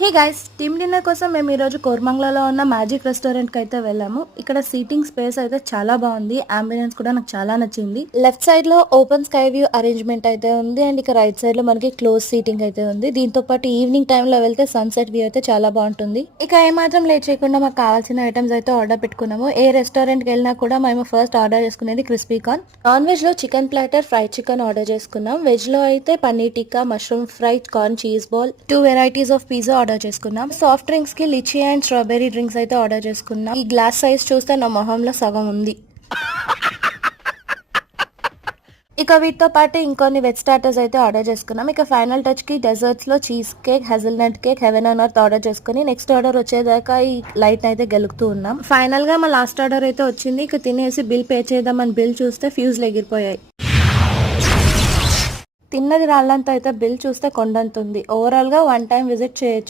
Hey guys, team dinner కోసం మేము ఈరోజు కోర్మంగ్లాలో ఉన్న మ్యాజిక్ రెస్టారెంట్ కి అయితే వెళ్ళాము. ఇక్కడ సీటింగ్ స్పేస్ అయితే చాలా బాగుంది. అంబియన్స్ కూడా నాకు చాలా నచ్చింది. లెఫ్ట్ సైడ్ లో ఓపెన్ స్కై వ్యూ అరేంజ్మెంట్ అయితే ఉంది అండ్ ఇక రైట్ సైడ్ లో మనకి క్లోజ్ సీటింగ్ అయితే ఉంది. దీంతో పాటు ఈవినింగ్ టైమ్ లో వెళ్తే సన్సెట్ వ్యూ అయితే చాలా బాగుంటుంది. ఇక ఏమాత్రం లేట్ చేయకుండా మాకు కావాల్సిన ఐటమ్స్ అయితే ఆర్డర్ పెట్టుకున్నాము. ఏ రెస్టారెంట్ కి వెళ్ళినా కూడా మేము ఫస్ట్ ఆర్డర్ చేసుకునేది క్రిస్పీ కార్న్. నాన్ వెజ్ లో chicken platter, fried chicken order చేసుకున్నాం. వెజ్ లో అయితే paneer tikka, mushroom fry, corn cheese ball, 2 varieties of pizza order చేసుకున్నాం. సాఫ్ట్ డ్రింక్స్ కి లిచీ అండ్ స్ట్రాబెర్రీ డ్రింక్స్ అయితే ఆర్డర్ చేసుకున్నాం. ఈ గ్లాస్ సైజ్ చూస్తే నా మొహంలో సగం ఉంది. ఇక వీటితో పాటు ఇంకొన్ని వెజ్ స్టార్టర్స్ అయితే ఆర్డర్ చేసుకున్నాం. ఇక ఫైనల్ టచ్ కి డెజర్ట్స్ లో cheese cake, hazelnut cake, haven on earth order చేసుకుని నెక్స్ట్ ఆర్డర్ వచ్చేదాకా ఈ లైట్ అయితే గెలుగుతూ ఉన్నాం. ఫైనల్ గా మా లాస్ట్ ఆర్డర్ అయితే వచ్చింది. ఇక తినేసి బిల్ పే చేద్దామని బిల్ చూస్తే ఫ్యూజ్లు ఎగిరిపోయాయి. తిన్నది రాళ్ళంతా అయితే బిల్ చూస్తే కొండంతుంది. ఓవరాల్ గా 1 టైం విజిట్ చేయొచ్చు.